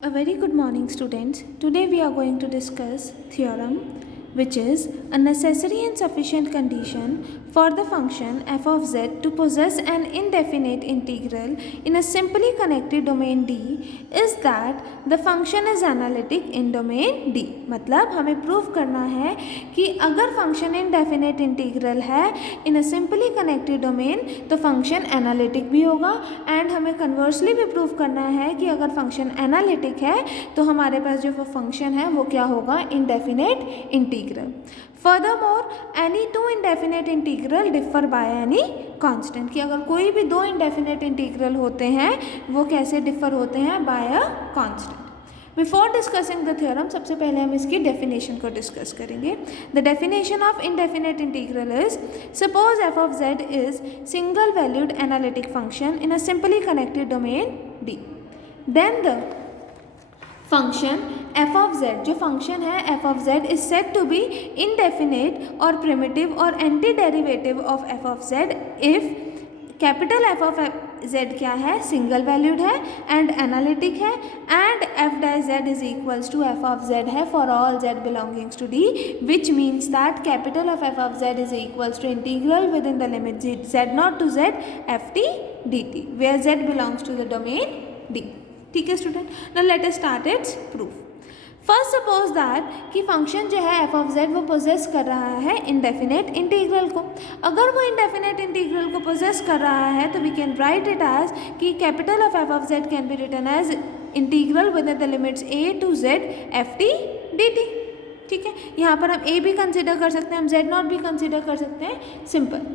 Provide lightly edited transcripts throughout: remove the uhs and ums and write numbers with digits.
A very good morning, students. Today we are going to discuss theorem which is a necessary and sufficient condition for the function f of z to possess an indefinite integral in a simply connected domain D is that the function is analytic in domain D. मतलब हमें prove करना है कि अगर function indefinite integral है इन a simply connected domain तो function analytic भी होगा एंड हमें कन्वर्सली भी प्रूव करना है कि अगर फंक्शन एनालिटिक है तो हमारे पास जो फंक्शन है वो क्या होगा, indefinite integral. Furthermore, any two indefinite integral differ by any constant. कि अगर कोई भी दो indefinite integral होते हैं वो कैसे differ होते हैं, by a constant. Before discussing the theorem, सबसे पहले हम इसकी definition को discuss करेंगे. The definition of indefinite integral is: suppose f of z is single valued analytic function in a simply connected domain D. Then the function f of z, जो function है f of z is said to be indefinite और primitive और anti derivative of f of z if capital f of z क्या है, single valued है and analytic है and f dash z is equals to f of z है for all z belongings to d, which means that capital of f of z is equals to integral within the limit z not to z ft dt where z belongs to the domain d. ठीक है student, now let us start it's proof. First suppose that कि function जो है f of z वो poses कर रहा है indefinite integral को. अगर वो इंडेफिनेट इंटीग्रल को पोजेस कर रहा है तो we can write it as कि capital of f of z can be written as integral within the limits a to z ft dt. ठीक है, यहाँ पर हम a भी कंसिडर कर सकते हैं, हम z नॉट भी कंसिडर कर सकते हैं. सिंपल.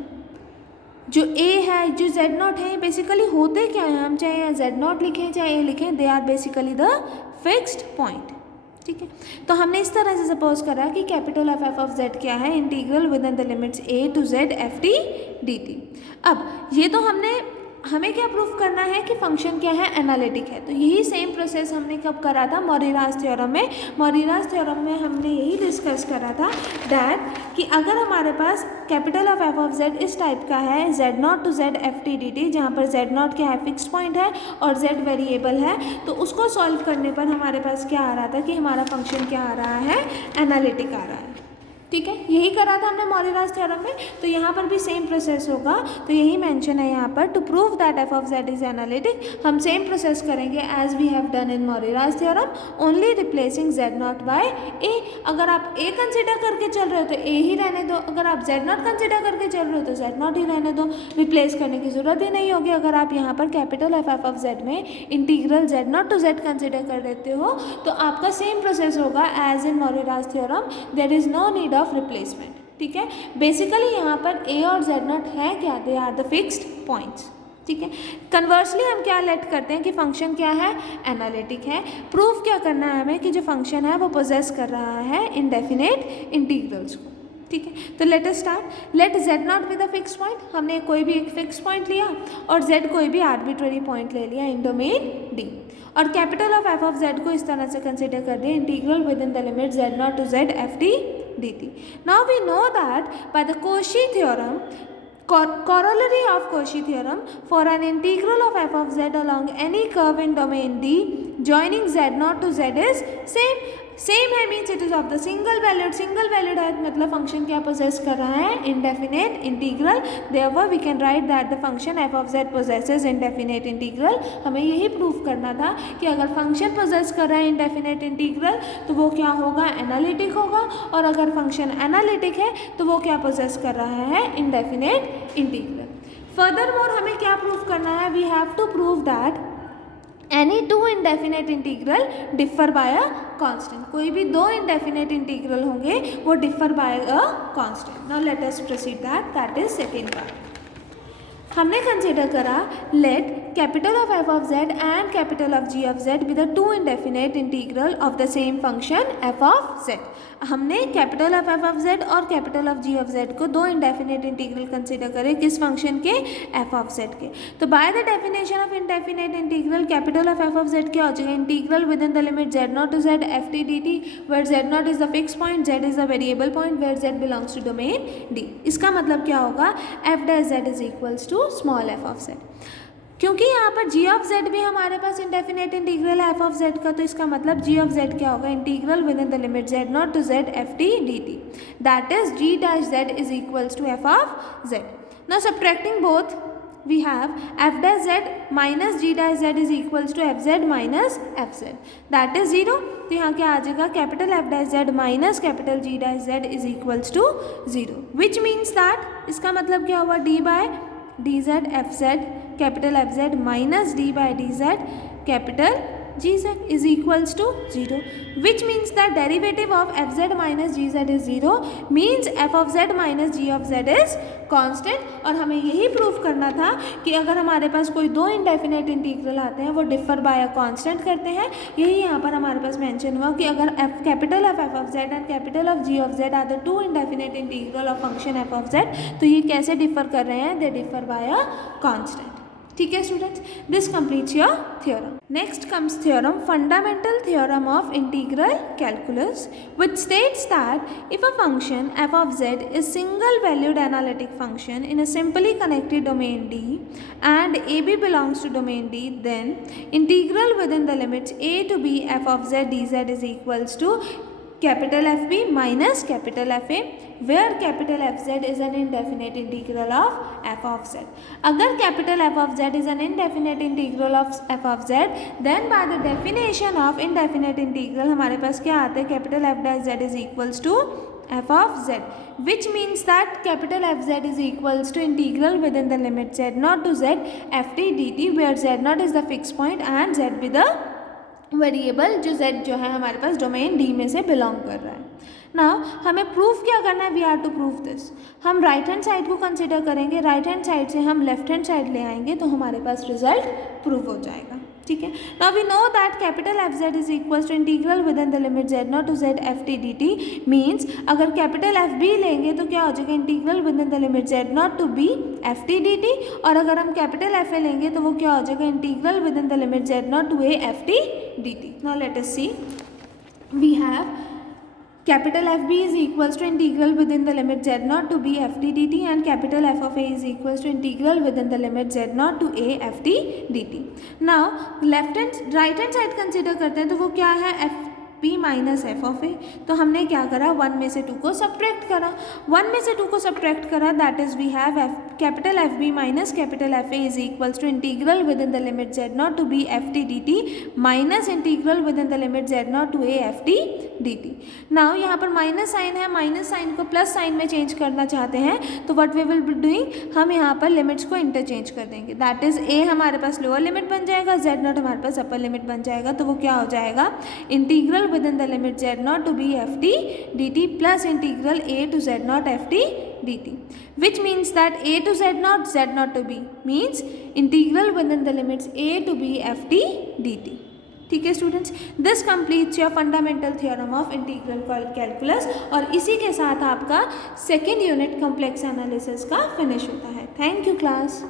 जो a है, जो z नॉट है, बेसिकली होते क्या है, हम चाहे z नॉट लिखें चाहे a लिखें, they are basically the fixed point. ठीक है, तो हमने इस तरह से सपोज करा कि capital of f of z क्या है, integral within the limits a to z ft dt. अब ये तो हमें क्या प्रूफ करना है कि फंक्शन क्या है, एनालिटिक है. तो यही सेम प्रोसेस हमने कब करा था, मोरेरास थ्योरम में. मोरेरास थ्योरम में हमने यही डिस्कस करा था दैट कि अगर हमारे पास capital of f of z इस टाइप का है, z not to z ft dt, जहाँ पर z नॉट क्या है, फिक्स्ड पॉइंट है और z वेरिएबल है, तो उसको सॉल्व करने पर हमारे पास क्या आ रहा था कि हमारा फंक्शन क्या आ रहा है, एनालिटिक आ रहा है. ठीक है, यही करा था हमने मोरेरास थ्योरम में. तो यहाँ पर भी सेम प्रोसेस होगा. तो यही मेंशन है यहाँ पर, to prove that f of z is analytic हम सेम प्रोसेस करेंगे as we have done in Morera's theorem, only replacing z naught by a. अगर आप a कंसिडर करके चल रहे हो तो a ही रहने दो, अगर आप z नॉट कंसिडर करके चल रहे हो तो z नॉट ही रहने दो, रिप्लेस करने की जरूरत ही नहीं होगी. अगर आप यहाँ पर capital of f of z में integral z not to z consider कर देते हो तो आपका सेम प्रोसेस होगा as in Morera's theorem. There is no need of replacement. ठीक है, बेसिकली यहाँ पर a और z नॉट है क्या, they are the fixed points. ठीक है, कन्वर्सली हम क्या लेट करते हैं कि फंक्शन क्या है, एनालिटिक है. प्रूफ क्या करना है हमें कि जो फंक्शन है वो पोजेस कर रहा है इंडेफिनेट इंटीग्रल्स को. ठीक है, तो let us start. Let z not be the fix point. हमने कोई भी एक फिक्स पॉइंट लिया और z कोई भी आर्बिट्ररी पॉइंट ले लिया इन डोमेन D, और capital of f of z को इस तरह से कंसिडर कर दिया integral within the limit z not to z ft dt. Now we know that by the Cauchy theorem, corollary of Cauchy theorem, for an integral of f of z along any curve in domain D joining z naught to z is same है, means it is of the single valued है, मतलब function क्या possess कर रहा है, indefinite integral. Therefore we can write that the function f of z possesses indefinite integral. हमें यही proof करना था कि अगर फंक्शन पोजेस कर रहा है इंडेफिनेट इंटीग्रल तो वो क्या होगा, एनालिटिक होगा, और अगर फंक्शन एनालिटिक है तो वो क्या पोजेस कर रहा है, इंडेफिनेट इंटीग्रल. फर्दरमोर हमें क्या प्रूफ करना है, we have to prove that any two indefinite integral differ by a constant. कोई भी दो इंडेफिनेट इंटीग्रल होंगे वो differ by a constant. Now let us proceed that is second part. हमने कंसिडर करा let capital of f of z and capital of g of z be the two indefinite integral of the same function f of z. हमने कैपिटल of f of z और capital of g of z को दो indefinite integral consider करें किस function के, f of z के. तो by the definition of indefinite integral capital of f of z क्या हो जाएगा, integral within the limit z not to z ft dt where z not is the fix point, z is the variable point where z belongs to domain D. इसका मतलब क्या होगा, f dash z is equals to small f of z. क्योंकि यहाँ पर g of z भी हमारे पास indefinite integral है f ऑफ z का, तो इसका मतलब g ऑफ z क्या होगा, integral within the limit z not to z ft dt, that is g dash z is equals to f of z. Now subtracting both we have f dash z minus g dash z is equals to f z minus f z, that is 0. तो यहाँ क्या आ जाएगा, capital f dash z minus capital g dash z is equals to 0, which means that इसका मतलब क्या हुआ, d by dz f z capital f z minus d by dz capital gz is equals to 0, which means that derivative of fz minus gz is 0 means f of z minus g of z is constant. और हमें यही proof करना था कि अगर हमारे पास कोई दो इंडेफिनेट इंटीग्रल आते हैं वो डिफर बाय अ कांस्टेंट करते हैं, यही यहाँ पर हमारे पास मेंशन हुआ कि अगर capital of f of z and capital of g of z are the two indefinite integral of function f of z, तो ये कैसे डिफर कर रहे हैं, they differ by a constant. ठीक है students, this completes your theorem. Next comes theorem, fundamental theorem of integral calculus, which states that if a function f of z is single valued analytic function in a simply connected domain D and AB belongs to domain D, then integral within the limits a to b f of z dz is equals to capital FB minus capital FA, where capital FZ is an indefinite integral of f of z. अगर capital F of z is an indefinite integral of f of z, then by the definition of indefinite integral हमारे पास क्या आते हैं, capital F dash z is equals to f of z, which means that capital Fz is equals to integral within the limit z naught to z ft dt, where z naught is the fixed point and z be the variable जो z जो है हमारे पास domain D में से belong कर रहा है. Now हमें प्रूफ क्या करना है, we are to prove this. हम राइट हैंड साइड को कंसिडर करेंगे, राइट हैंड साइड से हम लेफ्ट हैंड साइड ले आएंगे तो हमारे पास रिजल्ट प्रूव हो जाएगा. ठीक है, now we know that capital F Z is equals to integral within the limit Z not to Z F T D T. Means अगर कैपिटल एफ बी लेंगे तो क्या हो जाएगा, integral within the limit Z not to B F T D T, और अगर हम capital F ए लेंगे तो वो क्या हो जाएगा, integral within the limit Z not to A F T D T. Now let us see, we have capital FB is equals to integral within the limit z naught to b ft dt and capital F of A is equals to integral within the limit z naught to a ft dt. Now left hand right hand side consider करते हैं तो वो क्या है, FB minus F of ए. तो हमने क्या करा, 1 में से 2 को सब्ट्रैक्ट करा, 1 में से 2 को सब्ट्रैक्ट करा, that is we have capital F B minus capital F A is equals to integral within the limit Z not to B F T D T minus integral within the limit Z not to A F T D T. Now यहाँ पर minus sign है, minus sign को plus sign में change करना चाहते हैं तो what we will be doing, हम यहाँ पर लिमिट्स को इंटरचेंज कर देंगे. दैट इज ए हमारे पास लोअर लिमिट बन जाएगा, जेड नॉट हमारे पास अपर लिमिट बन जाएगा, तो वो क्या हो जाएगा, integral within the limit Z not to B F T D T plus integral A to Z not F T dt, which means that a to z naught to b means integral within the limits a to b ft dt. ठीक है students, this completes your fundamental theorem of integral calculus, और इसी के साथ आपका second unit complex analysis का finish होता है. Thank you class.